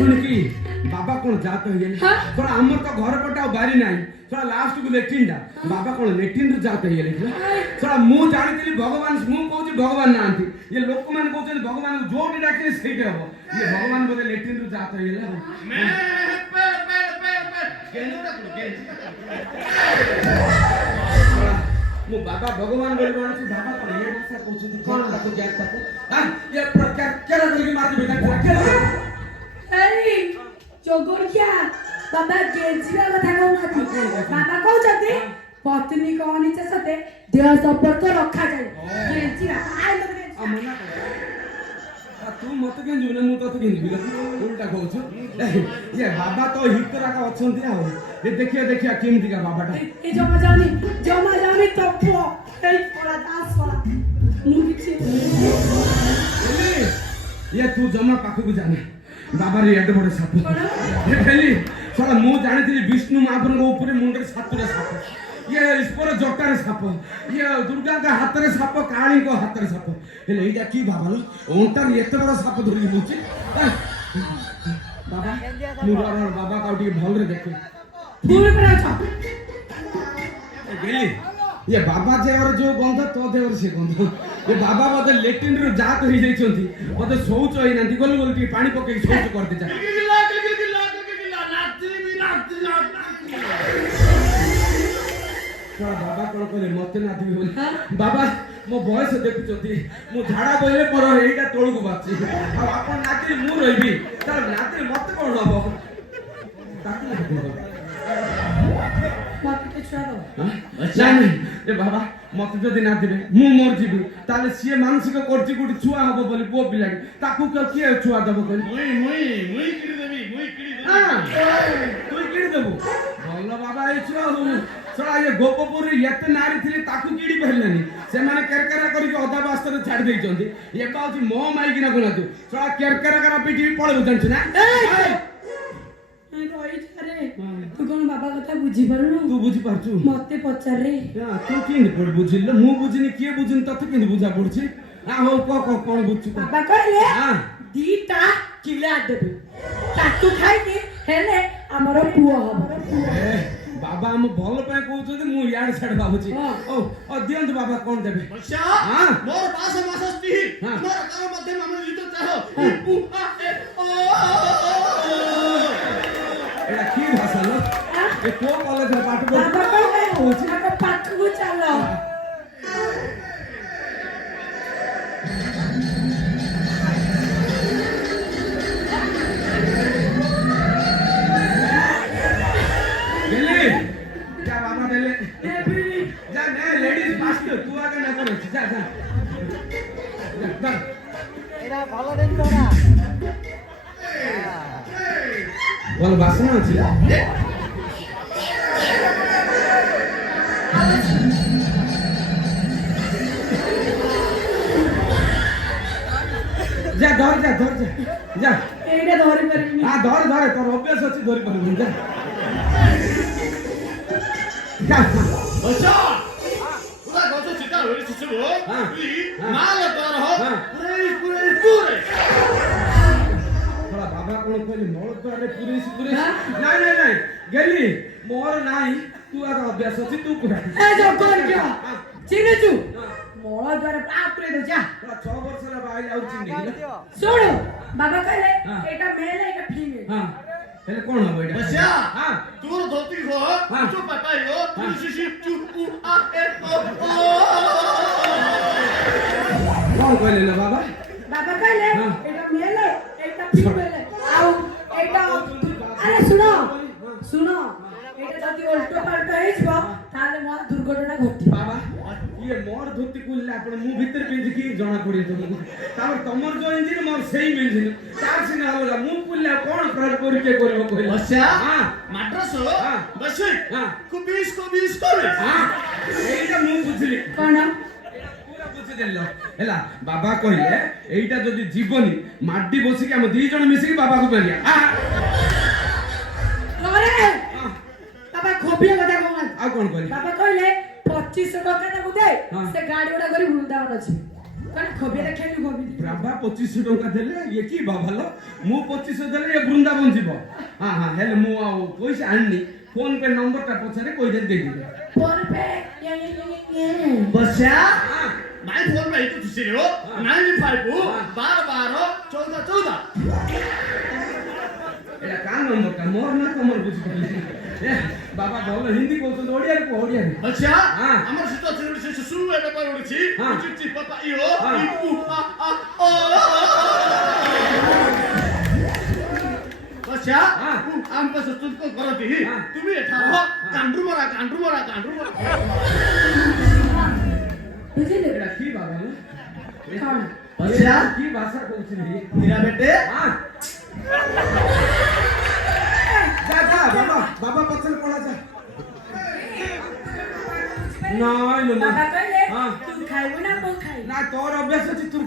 শুনকি বাবা কোন জাত হয়ে গেলে তোরা আমার তো ঘর পটা বাড়ি নাই তোরা লাস্ট কু লেট্রিনটা বাবা কোন লেট্রিন রু জাত হয়ে গেলে তোরা মু জানিଥିଲି ভগবান মু কହୁଛି ভগবান নাହାନ୍ତି ये लोक मान କହୁଛନ୍ତି ଭଗବାନ ଯୋଉଠି ଡାକିଲେ ସେଇଠି ହବ ये ଭଗବାନ ବୋଧେ ଲେଟ୍ରିନ ରୁ ଜାତ ହয়ে ଗଲେ मु बाबा भगवान बोली कोन बाबा कोन ये भाषा कहउछथि कोन ताको ज्ञान ताको हां ये प्रकार केरा करके मार बेटा केरा एई जोगोरिया बाबा गेजिवा कथा कहउनाथि बाबा कहउछथि पत्नी को अनिच्छा सते देह संपर्क रखा जाय गेजिवा आइ मते मना तू मत के जुने मु तो के निबिला उल्टा कहउछ ये बाबा तो हित राका अछंती आ ये देखिया केमती का बाबाटा ए जमा जानी तप्पो ए पड़ा दास पड़ा मु किछि ये तू जमा पाखु को जाने बाबा रे एड बड़े साप ये खेली साला मु जानिथिली विष्णु महाप्रभु के ऊपर मुंडे सातुरा साप ये ईश्वर जटारे साप ये दुर्गा का हाथ रे साप काली को हाथ रे साप हेले एटा की बाबा लो ओंटार एते बड़ा साप धरि मुची बाबा मुरार बाबा काउटी भल रे देखे फूल करा छ गेली ये बाबा जे और जो गंध तो दे और से गंध ये बाबा बदे लेट्रिन रु जात होई जाई छंती बदे शौच होई नांती गोल गोल की पानी पके शौच कर दे जा बाबा कोन कहले मते ना दिबे बोली बाबा मो बयस देखुचंती मु झाड़ा बइले पर एटा तोळ को बाची आ आपन नाती मु रहिबी तार नाती मते कोन हबो ताकि मते छुआ दो नहीं ए बाबा मते जदि ना दिबे मु मर जिबी ताले सिए मानसिक करछि गुडी छुआ हबो बोली पो पिलाडी ताकू के किए छुआ दबो कोई मुई किडी देबी हां तू किडी देबो भलो बाबा ए छुआ हो सळा ये गोपपुर एते नारी थिली ताकू किडी पहलेनी से माने केरकेरा करी के अधा वास्तर छाड़ देई चंदी ये बाउची मो माई किना गुना तू सळा केरकेरा करा पिटी पळबो जानछ ना रोई छरे तू कोन बाबा कथा बुझी पारुनु तू बुझी पारछु मते पचार रे या तू किन पड बुझिल मु बुझिनी के बुझिन तत किन बुझा पड़छि आ हो कोन बुझछु बाबा कहले हां दीटा किला देबे तातु खाइ के हेले हमरो पुओ हबो बाबा हम भल पे कहउछ मु याड छाड़ बाबूजी ओ दियंत बाबा कोन देबे बच्चा हां मोर पास मासस्ती मोर काम मध्य मामले जीतो चाहो एटा की भाषा लो ए को कॉलेज रे पाठ पढ बाबा कहले होछ पाठ को चलो जा बाबा देले ए फिरी जा ने लेडीज फास्ट तू आगे न करे जा जा एरा ভালো দিন তোরা বল বাসনা আছে যা ধর যা এইটা ধরি পারিনি हां ধর তোর অভ্যাস আছে ধরি পারবি যা যা बच्चा पूरा गौतो चिता होई छिछबो हां माल तोर हो हां पूरे थोड़ा बाबा कोन कहले मोर तोरे पूरे नहीं गेली मोर नाही तू आ अभ्यास अछि तू कुरा ए जो कोन क्या चिने तू मोला द्वारा आपरे दो जा 6 वर्ष ला बाई आउ चिन्नी सुनो बाबा कहले एटा मेल एटा फीमेल हां हेले कोन हो बेटा बच्चा हां तोर धोती हो चुप पटाई हो तू शिशि चुप आ ए ओ कोन कहले ना बाबा बाबा कहले एटा मेल एटा फीमेल आउ एटा अरे सुनो एटा जति उल्टो पाल्टो हेजबो ताले मोर दुर्घटना घटी बाबा ये मोर धोती कुल्ला आपण मु भीतर पिंज की जणा पड़ी तुमको तार तमर जो इंजिन मोर सेही मिलजिन तार सिना होला मु कुल्ला कोन कर के करबो कहले बच्चा हां माट्रस हो हां बस हां को 20 करे हां एटा मु बुझली कोन पूरा बुझि देलो हेला बाबा कहले एटा जदी जीवनी माड्डी बसी के हम दी जण मिसी बाबा को बेरिया हां अरे बाबा खोबिया कथा कहन आ कोन कहले बाबा कहले 2500 टका ताकू दे से गाड़ी उडा करी वृंदावन अछि କଣ ଖୋବିରେ ଖେଳୁ ଖୋବି ବାବା 2500 ଟଙ୍କା ଦେଲେ ଇଏ କି ବାବା ଲୋ ମୁଁ 2500 ଦେଲେ ଇଏ ବୃନ୍ଦାବନ ଯିବ ହଁ ହଁ ହେଲେ ମୁଁ ଆଉ ପଇସା ଆଣିନି ଫୋନ ପେ ନମ୍ବରଟା ପଛରେ କହିଦେଲି ଦେଇଦେବି फोन पे ये बस्या माय फोन में तो तुझे हो 95 12 14 14 ଏଟା କା ନମ୍ବରଟା ମୋର ନା ତମର ବୁଝିପାରିଲି ଏ ବାବା ଭଲ ହିନ୍ଦୀ କହୁଛନ୍ତି ଓଡ଼ିଆରେ କୁହ ଓଡ଼ିଆରେ बस्या हाँ। हमर सिचुएशन से सुसु ए पेपर उड़छि हाँ। चिची पापा इयो हाँ। इकु आ बस्या हाँ। आम पे तुमको करती हाँ। तुम्ही एठारो कांड्रू मरा बुझिले ଏଟା କି ବାବା ଲୋ କଣ बस्या କି ଭାଷା କହୁଛନ୍ତି मेरा बेटे ହଁ ଯା ଯା ବାବା ବାବା ପଛରେ ପଳା ଯା ନାଇଁ ଲୋ ମା ବାବା କହିଲେ ହଁ। ତୁ ଖାଇବୁ ନା ମୁଁ ଖାଇବି ନା ତୋର ଅଭ୍ୟାସ ଅଛି ତୁ